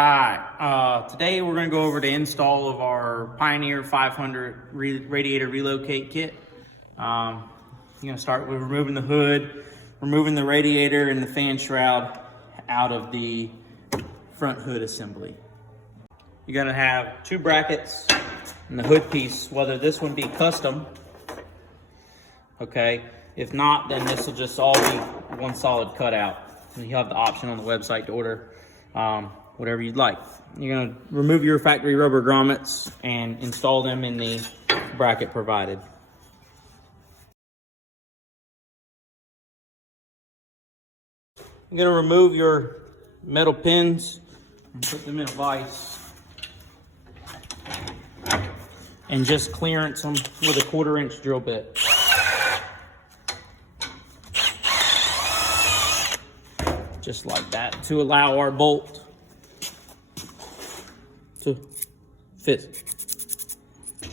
Alright, today we're going to go over the install of our Pioneer 500 Radiator Relocate kit. You're going to start with removing the hood, removing the radiator and the fan shroud out of the front hood assembly. You're going to have two brackets in the hood piece, whether this one be custom, okay? If not, then this will just all be one solid cutout. And you have the option on the website to order whatever you'd like. You're going to remove your factory rubber grommets and install them in the bracket provided. You're going to remove your metal pins and put them in a vise and just clearance them with a 1/4 inch drill bit. Just like that, to allow our bolt to fit.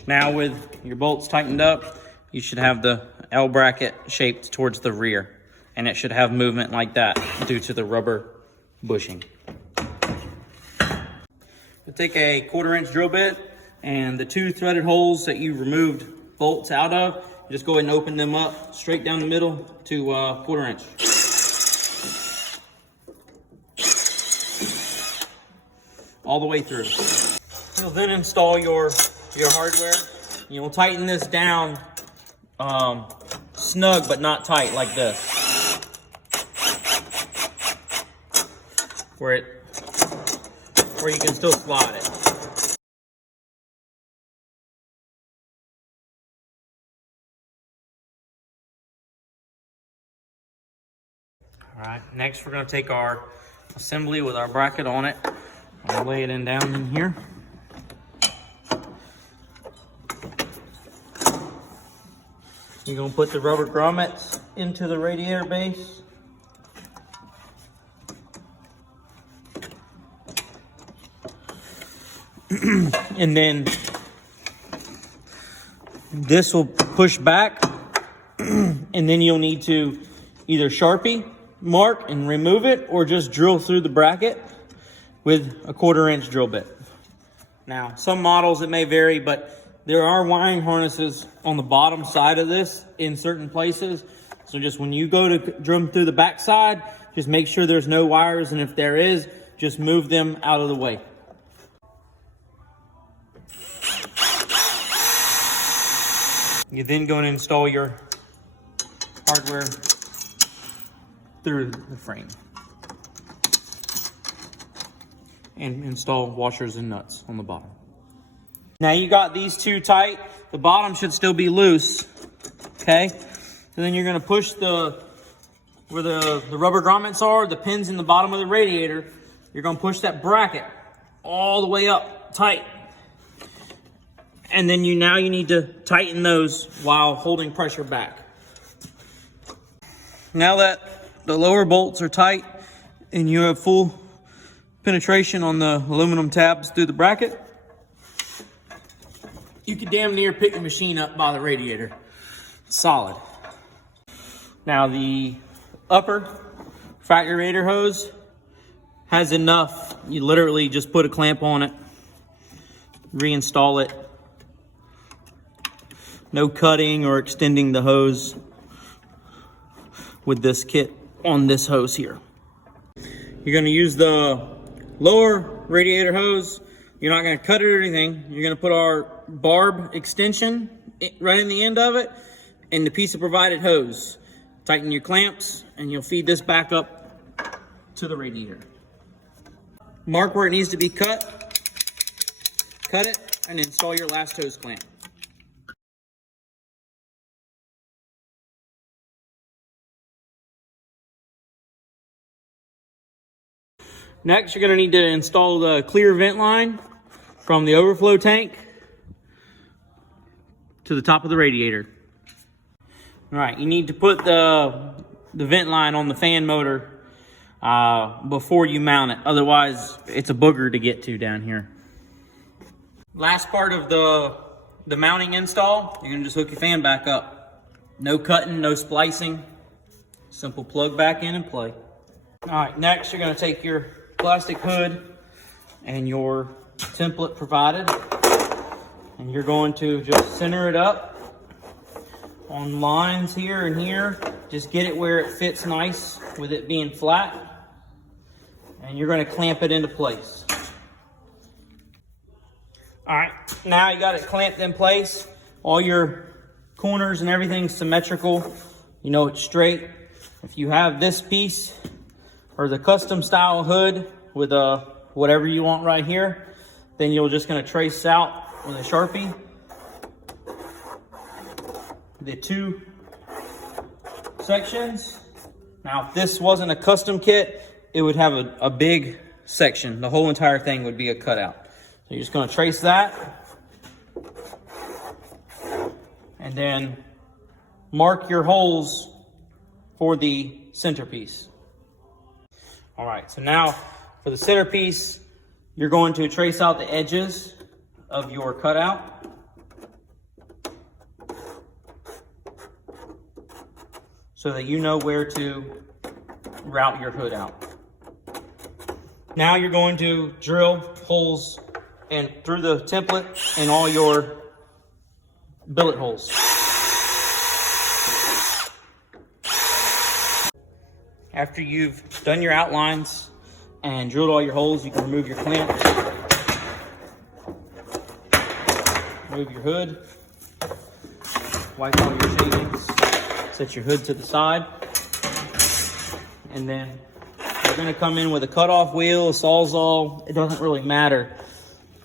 Now with your bolts tightened up, you should have the L bracket shaped towards the rear, and it should have movement like that due to the rubber bushing. You'll take a 1/4 inch drill bit and the two threaded holes that you removed bolts out of, just go ahead and open them up straight down the middle to 1/4 inch. All the way through. You'll then install your hardware. You'll tighten this down snug but not tight, like this, where you can still slide it. All right, next we're going to take our assembly with our bracket on it. I'll lay it down in here. You're going to put the rubber grommets into the radiator base. And then this will push back, and then you'll need to either Sharpie mark and remove it, or just drill through the bracket with a 1/4 inch drill bit. Now, some models it may vary, but there are wiring harnesses on the bottom side of this in certain places. So just when you go to drum through the back side, just make sure there's no wires, and if there is, just move them out of the way. You're then going to install your hardware through the frame and install washers and nuts on the bottom. Now you got these two tight, the bottom should still be loose, okay? So then you're gonna push where the rubber grommets are, the pins in the bottom of the radiator, you're gonna push that bracket all the way up tight. And then you need to tighten those while holding pressure back. Now that the lower bolts are tight and you have full penetration on the aluminum tabs through the bracket, you could damn near pick the machine up by the radiator. It's solid. Now the upper factory radiator hose has enough. You literally just put a clamp on it, reinstall it. No cutting or extending the hose with this kit on this hose here. You're gonna use the lower radiator hose. You're not gonna cut it or anything. You're gonna put our barb extension right in the end of it and the piece of provided hose. Tighten your clamps and you'll feed this back up to the radiator. Mark where it needs to be cut it, and install your last hose clamp. Next, you're going to need to install the clear vent line from the overflow tank to the top of the radiator. All right, you need to put the vent line on the fan motor before you mount it. Otherwise, it's a booger to get to down here. Last part of the mounting install, you're going to just hook your fan back up. No cutting, no splicing. Simple plug back in and play. All right, next you're going to take your plastic hood and your template provided. And you're going to just center it up on lines here and here. Just get it where it fits nice with it being flat. And you're going to clamp it into place. All right, now you got it clamped in place. All your corners and everything's symmetrical. You know it's straight. If you have this piece or the custom style hood with whatever you want right here, then you're just going to trace out with a Sharpie the two sections. Now, if this wasn't a custom kit, it would have a big section. The whole entire thing would be a cutout. So you're just going to trace that and then mark your holes for the centerpiece. All right, so now for the centerpiece, you're going to trace out the edges of your cutout. So that you know where to route your hood out. Now you're going to drill holes and through the template and all your billet holes. After you've done your outlines and drilled all your holes, you can remove your clamps, remove your hood, wipe all your shavings, set your hood to the side, and then you're going to come in with a cutoff wheel, a sawzall. It doesn't really matter,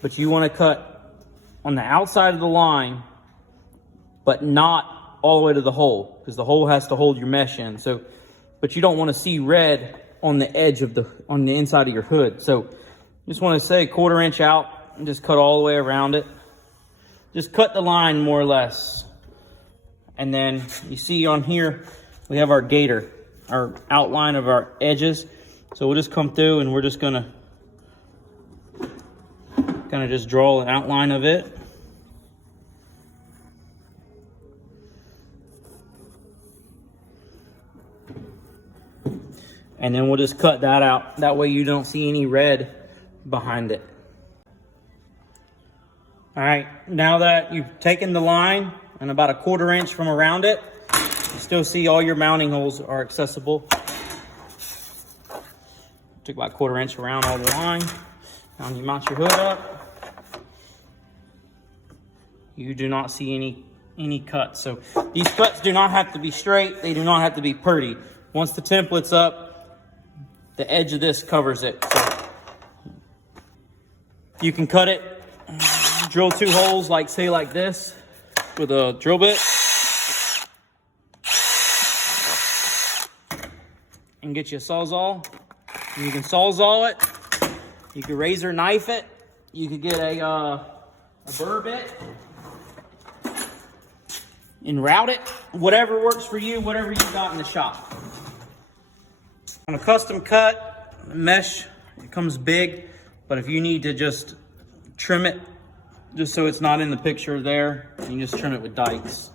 but you want to cut on the outside of the line, but not all the way to the hole, because the hole has to hold your mesh in. So, but you don't want to see red on the edge of on the inside of your hood. So, just want to say 1/4 inch out and just cut all the way around it. Just cut the line more or less. And then you see on here, we have our gator, our outline of our edges. So we'll just come through and we're just gonna kind of just draw an outline of it. And then we'll just cut that out. That way you don't see any red behind it. All right, now that you've taken the line and about 1/4 inch from around it, you still see all your mounting holes are accessible. Took about 1/4 inch around all the line. Now you mount your hood up. You do not see any cuts. So these cuts do not have to be straight. They do not have to be pretty. Once the template's up, the edge of this covers it. So you can cut it, drill 2 holes like this with a drill bit. And get you a sawzall. And you can sawzall it. You can razor knife it. You could get a burr bit and route it. Whatever works for you, whatever you got in the shop. On a custom cut, mesh, it comes big, but if you need to just trim it, just so it's not in the picture there, you can just trim it with dikes.